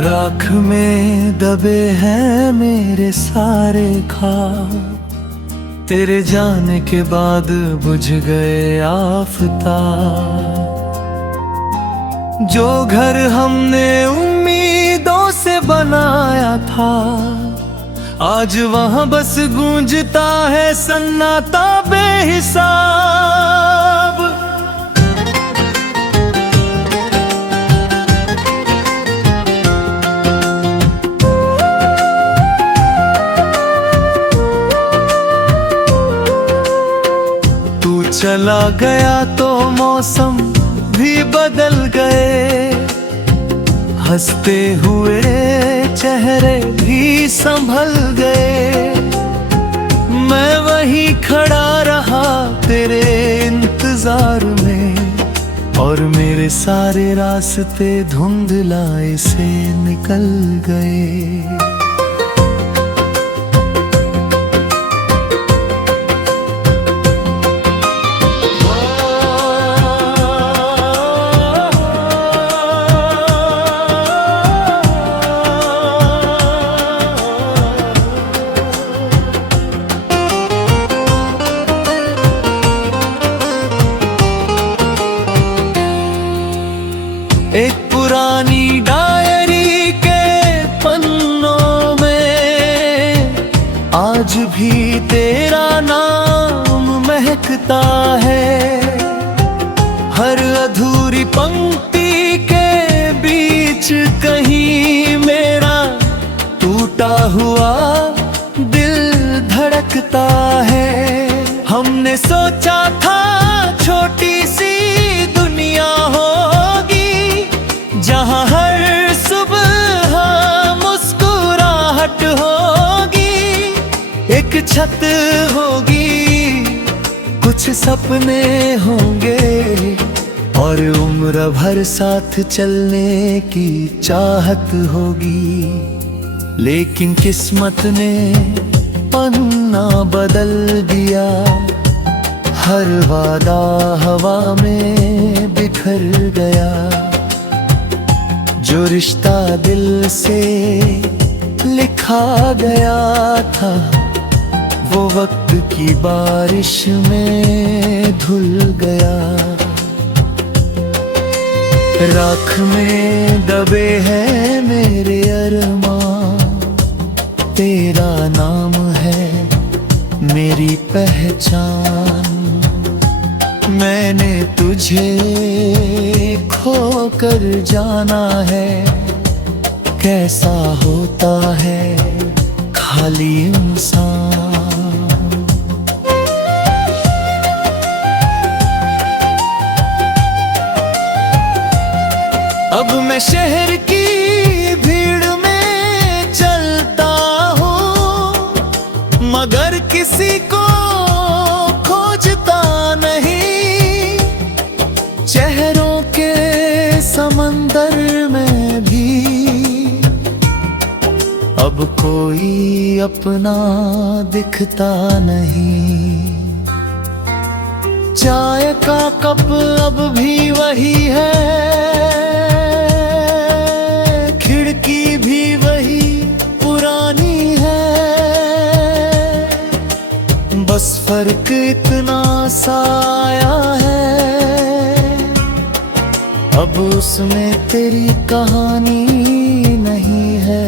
राख में दबे हैं मेरे सारे ख्वाब, तेरे जाने के बाद बुझ गए आफताब। जो घर हमने उम्मीदों से बनाया था, आज वहां बस गूंजता है सन्नाटा बेहिसाब। चला गया तो मौसम भी बदल गए, हंसते हुए चेहरे भी संभल गए। मैं वहीं खड़ा रहा तेरे इंतजार में, और मेरे सारे रास्ते धुंधलाए से निकल गए। एक पुरानी डायरी के पन्नों में आज भी तेरा नाम महकता है। हर अधूरी पंक्ति के बीच कहीं मेरा टूटा हुआ दिल धड़कता है। हमने सोचा था छोटी सी दुनिया होगी, जहाँ हर सुबह मुस्कुराहट होगी। एक छत होगी, कुछ सपने होंगे, और उम्र भर साथ चलने की चाहत होगी। लेकिन किस्मत ने पन्ना बदल दिया, हर वादा हवा में बिखर गया। जो रिश्ता दिल से लिखा गया था, वो वक्त की बारिश में धुल गया। राख में दबे हैं मेरे अरमान, तेरा नाम है मेरी पहचान। मैंने तुझे खोकर जाना है, कैसा होता है खाली इंसान। अब मैं शहर की भीड़ में चलता हूँ, मगर किसी को खोजता नहीं। चेहरों के समंदर में भी अब कोई अपना दिखता नहीं। चाय का कप अब भी वही है, खिड़की भी वही पुरानी है। बस फर्क इतना सा आया है, अब उसमें तेरी कहानी नहीं है।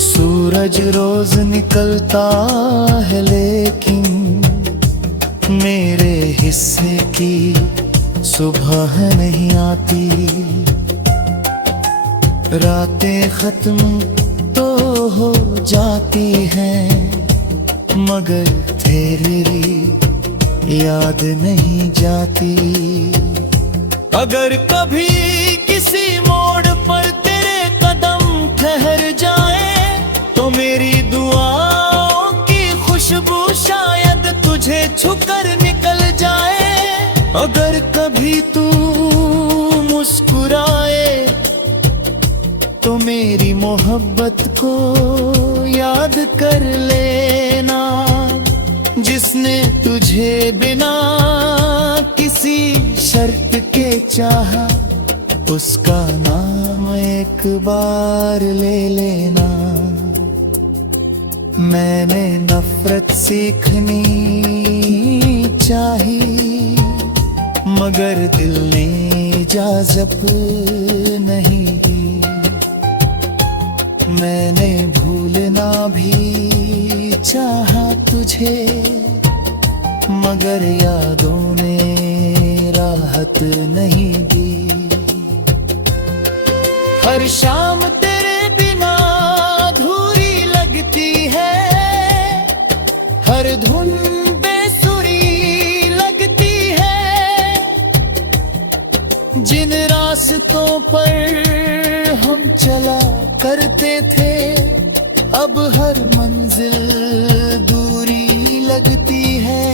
सूरज रोज निकलता है, लेकिन मेरे हिस्से की सुबह नहीं आती। रातें खत्म तो हो जाती हैं, मगर तेरी याद नहीं जाती। अगर कभी किसी मोड़ पर तेरे कदम ठहर जाए, तो मेरी दुआओं की खुशबू शायद तुझे छूकर निकल जाए। अगर कभी तू मुस्कुराए, तो मेरी मोहब्बत को याद कर लेना, जिसने तुझे बिना किसी शर्त के चाहा, उसका नाम एक बार ले लेना। मैंने नफरत सीखनी चाही, मगर दिल ने इजाजत नहीं दी। मैंने भूलना भी चाहा तुझे, मगर यादों ने राहत नहीं दी। हर शाम तेरे बिना अधूरी लगती है, हर धुन बेसुरी लगती है। जिन रास्तों पर हम चला करते थे, अब हर मंजिल दूरी लगती है।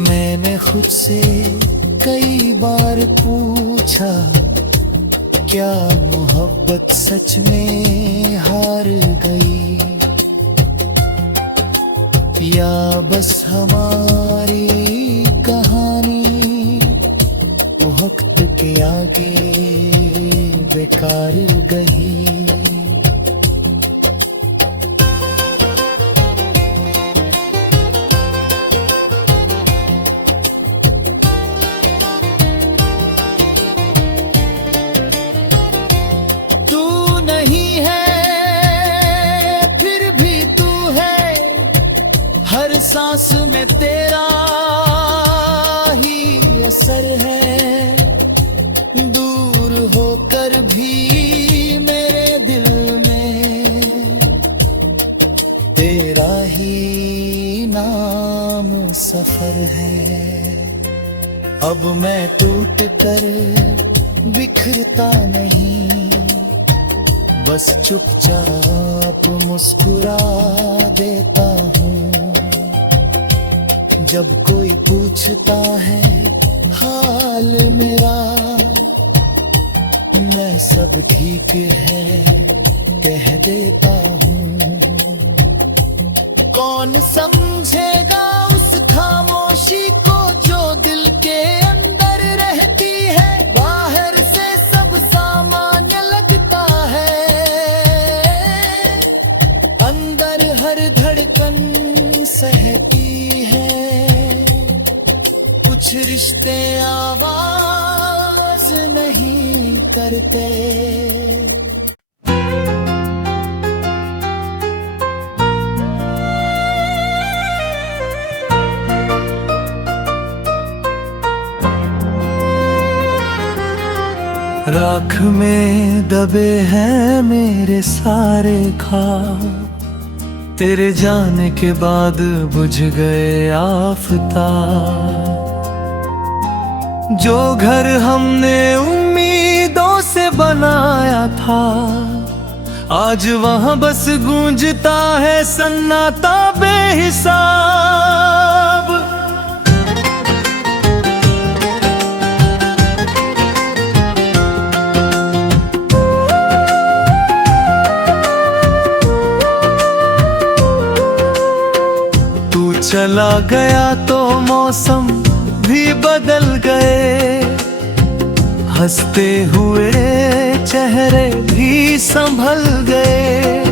मैंने खुद से कई बार पूछा, क्या मोहब्बत सच में हार गई, या बस हमारी कहानी वक्त के आगे बेकार गई। सांस में तेरा ही असर है, दूर होकर भी मेरे दिल में तेरा ही नाम सफर है। अब मैं टूट कर बिखरता नहीं, बस चुपचाप मुस्कुरा देता हूँ। जब कोई पूछता है हाल मेरा, मैं सब ठीक है कह देता हूँ। कौन समझेगा उस खामोशी को जो दिल के अंदर रहती है, बाहर से सब सामान्य लगता है, अंदर हर धड़कन सहती है। कुछ रिश्ते आवाज नहीं करते। राख में दबे हैं मेरे सारे ख्वाब, तेरे जाने के बाद बुझ गए आफताब। जो घर हमने उम्मीदों से बनाया था, आज वहां बस गूंजता है सन्नाटा बेहिसाब। तू चला गया तो मौसम भी बदल गए, हंसते हुए चेहरे भी संभल गए।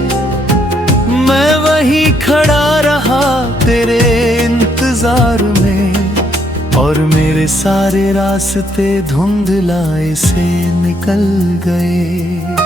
मैं वहीं खड़ा रहा तेरे इंतजार में, और मेरे सारे रास्ते धुंधलाए से निकल गए।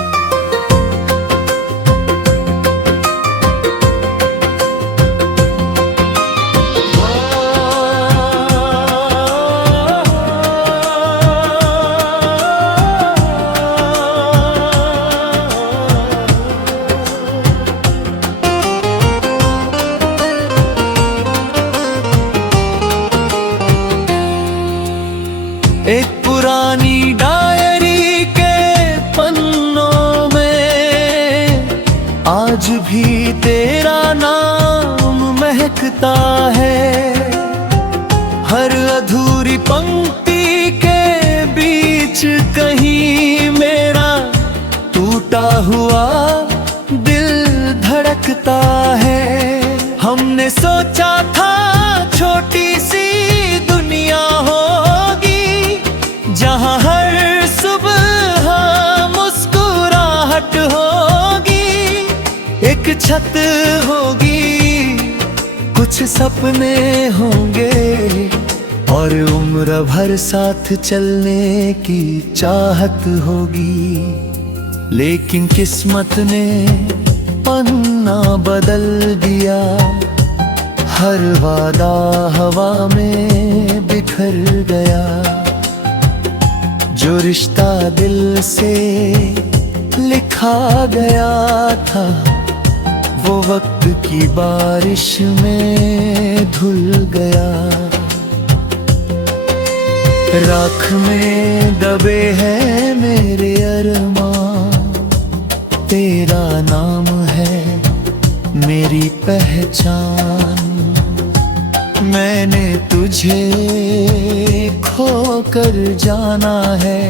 एक पुरानी डायरी के पन्नों में आज भी तेरा नाम महकता है। हर अधूरी पंक्ति के बीच कहीं मेरा टूटा हुआ दिल धड़कता है। हमने सोचा था छोटी सी दुनिया होगी, जहाँ छत होगी, कुछ सपने होंगे और उम्र भर साथ चलने की चाहत होगी। लेकिन किस्मत ने पन्ना बदल दिया, हर वादा हवा में बिखर गया। जो रिश्ता दिल से लिखा गया था, वो वक्त की बारिश में धुल गया। राख में दबे हैं मेरे अरमान, तेरा नाम है मेरी पहचान। मैंने तुझे खोकर जाना है,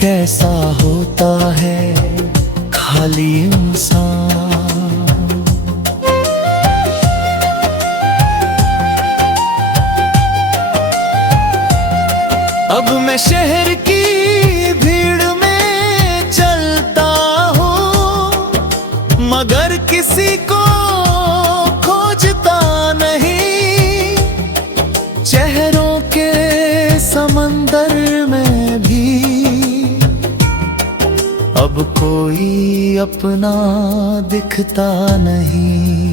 कैसा होता है खाली इंसान। अब मैं शहर की भीड़ में चलता हूँ, मगर किसी को खोजता नहीं। चेहरों के समंदर में भी अब कोई अपना दिखता नहीं।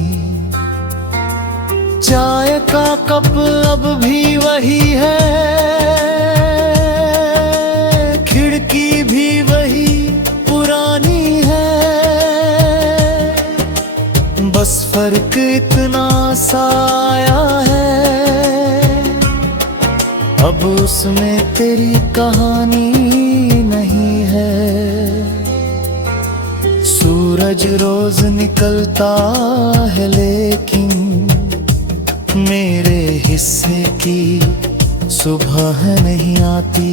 चाय का कप अब भी वही है, खिड़की भी वही पुरानी है। बस फर्क इतना सा आया है, अब उसमें तेरी कहानी नहीं है। सूरज रोज निकलता है, लेकिन मेरे हिस्से की सुबह नहीं आती।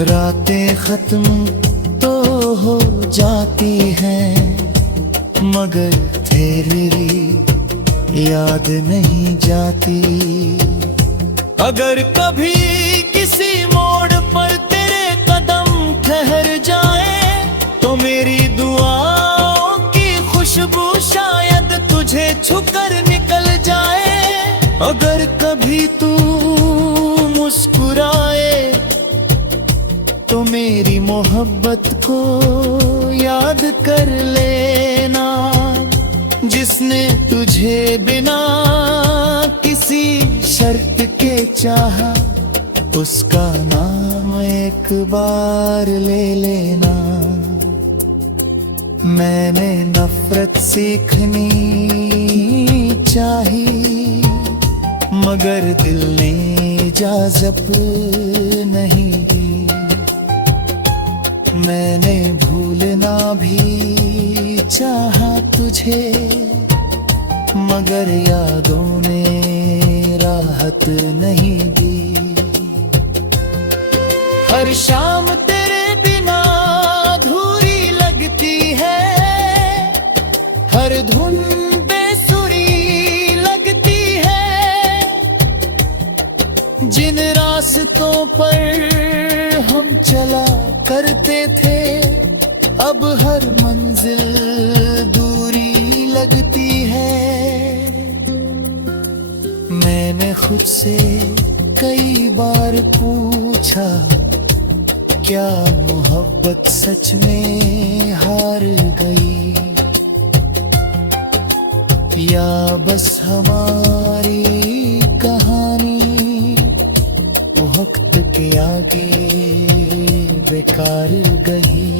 रातें खत्म तो हो जाती हैं, मगर तेरी याद नहीं जाती। अगर कभी किसी मोड़ पर तेरे कदम ठहर जाए, तो मेरी दुआओं की खुशबू शायद तुझे छूकर निकल जाए। अगर कभी तू मुस्कुराए, तो मेरी मोहब्बत को याद कर लेना, जिसने तुझे बिना किसी शर्त के चाहा, उसका नाम एक बार ले लेना। मैंने नफरत सीखनी चाही, मगर दिल ने इजाजत नहीं दी। मैंने भूलना भी चाहा तुझे, मगर यादों ने राहत नहीं दी। हर शाम तेरे बिना अधूरी लगती है, हर धुन बेसुरी लगती है। जिन रास्तों पर हम चला करते थे, अब हर मंजिल दूरी लगती है। मैंने खुद से कई बार पूछा, क्या मोहब्बत सच में हार गई, या बस हमारी कहानी वक्त के आगे बेकार गई।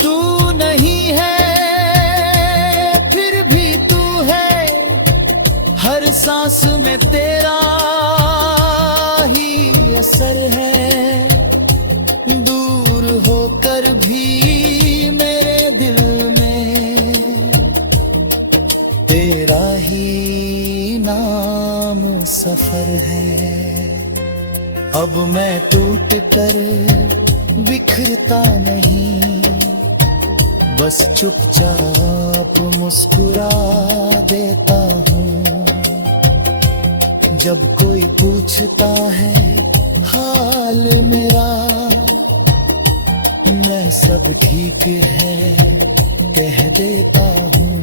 तू नहीं है फिर भी तू है, हर सांस में तेरा ही असर है। दूर होकर भी मेरे दिल में तेरा ही नाम सफर है। अब मैं टूट कर बिखरता नहीं, बस चुपचाप आप मुस्कुरा देता हूँ। जब कोई पूछता है हाल मेरा, मैं सब ठीक है कह देता हूँ।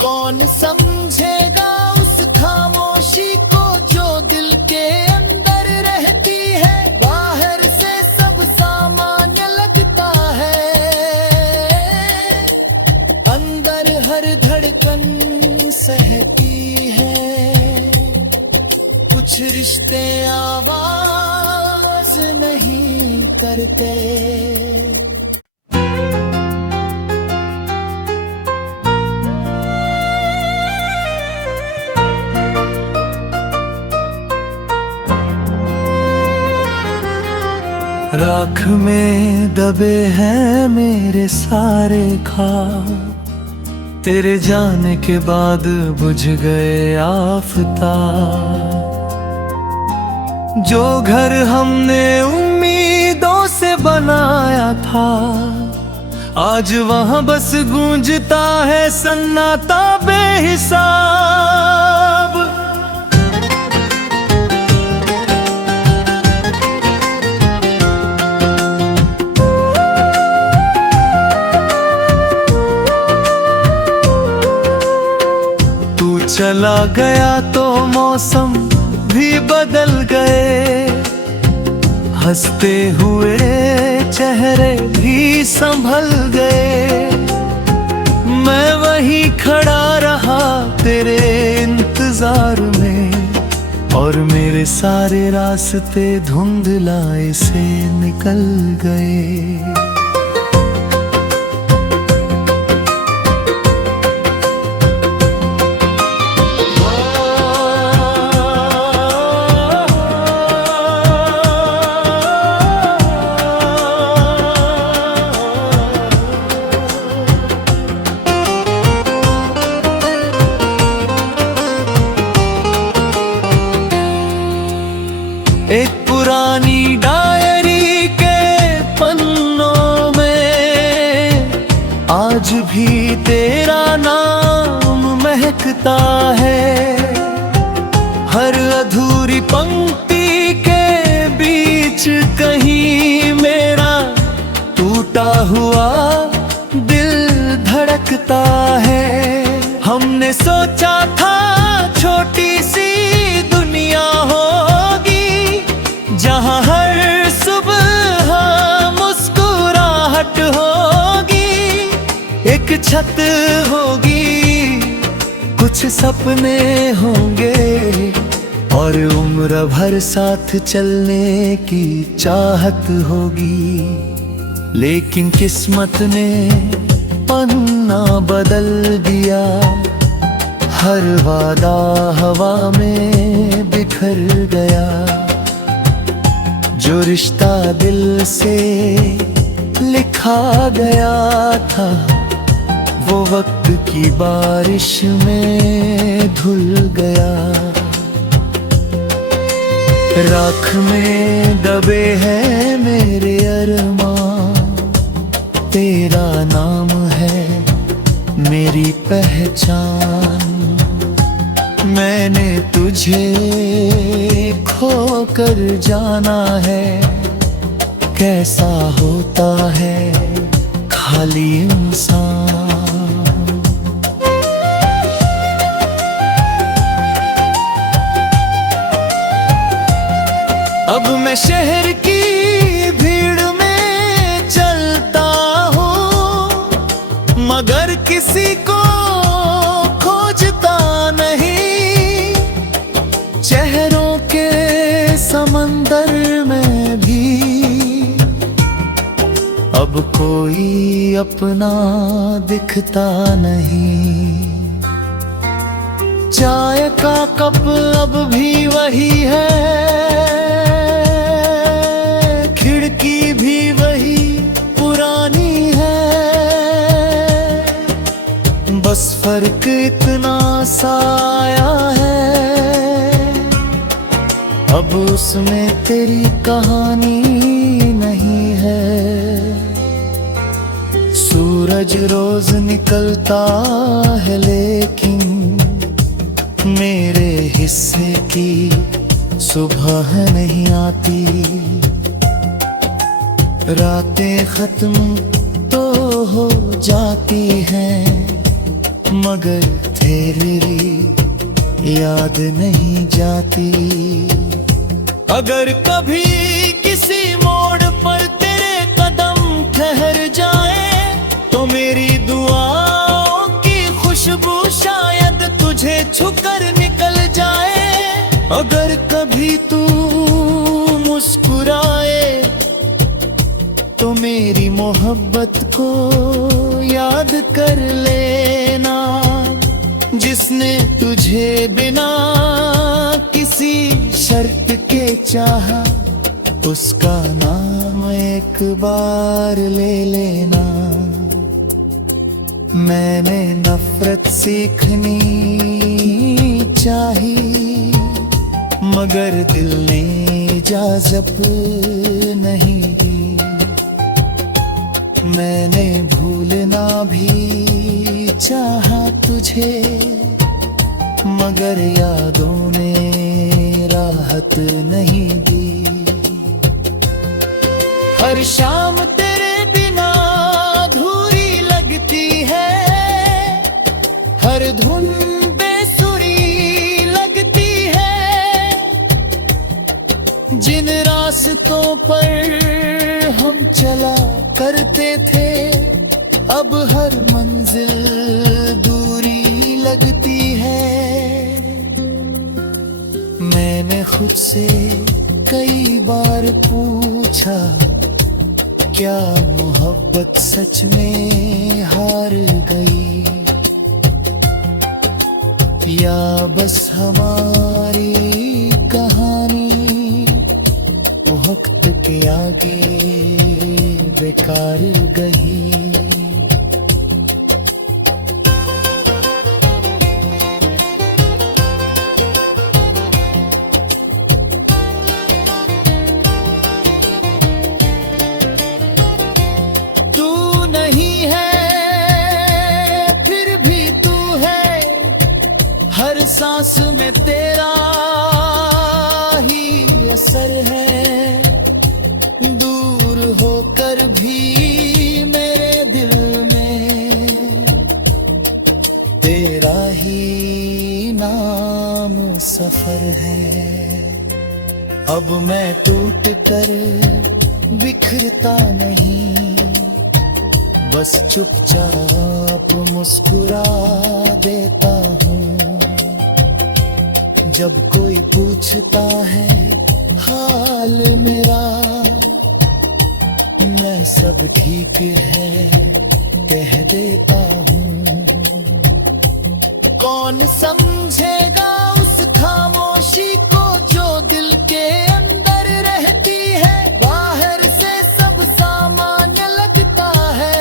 कौन समझेगा उस खामोशी को जो दिल के अंदर रहती है, बाहर से सब सामान्य लगता है, अंदर हर धड़कन सहती है। कुछ रिश्ते आवाज नहीं करते। राख में दबे हैं मेरे सारे ख्वाब, तेरे जाने के बाद बुझ गए आफताब। जो घर हमने उम्मीदों से बनाया था, आज वहां बस गूंजता है सन्नाटा बेहिसाब। चला गया तो मौसम भी बदल गए, हंसते हुए चेहरे भी संभल गए। मैं वहीं खड़ा रहा तेरे इंतजार में, और मेरे सारे रास्ते धुंधलाए से निकल गए। एक पुरानी डायरी के पन्नों में आज भी तेरा नाम महकता है। हर अधूरी पंक्ति के बीच कहीं मेरा टूटा हुआ दिल धड़कता है। हमने सोचा था छोटी सी दुनिया होगी, जहाँ हर सुबह मुस्कुराहट होगी। एक छत होगी, कुछ सपने होंगे, और उम्र भर साथ चलने की चाहत होगी। लेकिन किस्मत ने पन्ना बदल दिया, हर वादा हवा में बिखर गया। जो रिश्ता दिल से लिखा गया था, वो वक्त की बारिश में धुल गया। राख में दबे हैं मेरे अरमान, तेरा नाम है मेरी पहचान। मैंने तुझे खोकर जाना है, कैसा होता है खाली इंसान। अब मैं शहर की भीड़ में चलता हूँ, मगर किसी को खोजता नहीं। चेहरों के समंदर में भी अब कोई अपना दिखता नहीं। चाय का कप अब भी वही है, खिड़की भी वही पुरानी है। बस फर्क इतना सा आया है, अब उसमें तेरी कहानी नहीं है। सूरज सूरज रोज निकलता है, लेकिन मेरे हिस्से की सुबह नहीं आती। रातें खत्म तो हो जाती हैं, मगर तेरी याद नहीं जाती। अगर कभी किसी मोड़ पर तेरे कदम ठहर जाए, तो मेरी दुआओं की खुशबू शायद तुझे छूकर निकल जाए। अगर कभी तू मुस्कुराए, तो मेरी मोहब्बत को याद कर लेना, जिसने तुझे बिना किसी शर्त के चाहा, उसका नाम एक बार ले लेना। मैंने नफरत सीखनी चाही, मगर दिल ने इजाजत नहीं दी। मैंने भूलना भी चाहा तुझे, मगर यादों ने राहत नहीं दी। हर शाम तेरे बिना अधूरी लगती है, हर धुन बेसुरी लगती है। जिन रास्तों पर हम चला करते थे, अब हर मंजिल दूरी लगती है। मैंने खुद से कई बार पूछा, क्या मोहब्बत सच में हार गई, या बस हमारी कहानी वक्त के आगे बेकार गई। तू नहीं है फिर भी तू है, हर सांस में तेरा ही असर है। दूर होकर भी मेरे दिल में तेरा ही नाम सफर है। अब मैं टूट कर बिखरता नहीं, बस चुपचाप मुस्कुरा देता हूँ। जब कोई पूछता है हाल मेरा, मैं सब ठीक है कह देता हूँ। कौन समझेगा उस खामोशी को जो दिल के अंदर रहती है, बाहर से सब सामान्य लगता है,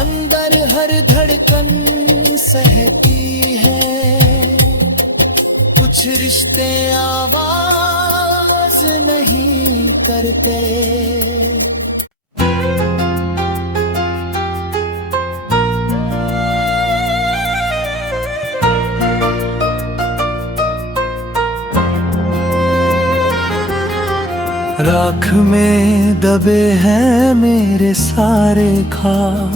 अंदर हर धड़कन सहती है। कुछ रिश्ते आवाज नहीं करते। राख में दबे हैं मेरे सारे ख्वाब,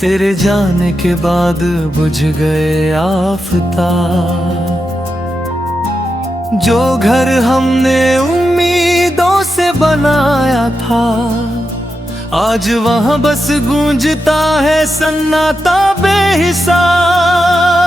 तेरे जाने के बाद बुझ गए आफताब। जो घर हमने उम्मीदों से बनाया था, आज वहां बस गूंजता है सन्नाटा बेहिसाब।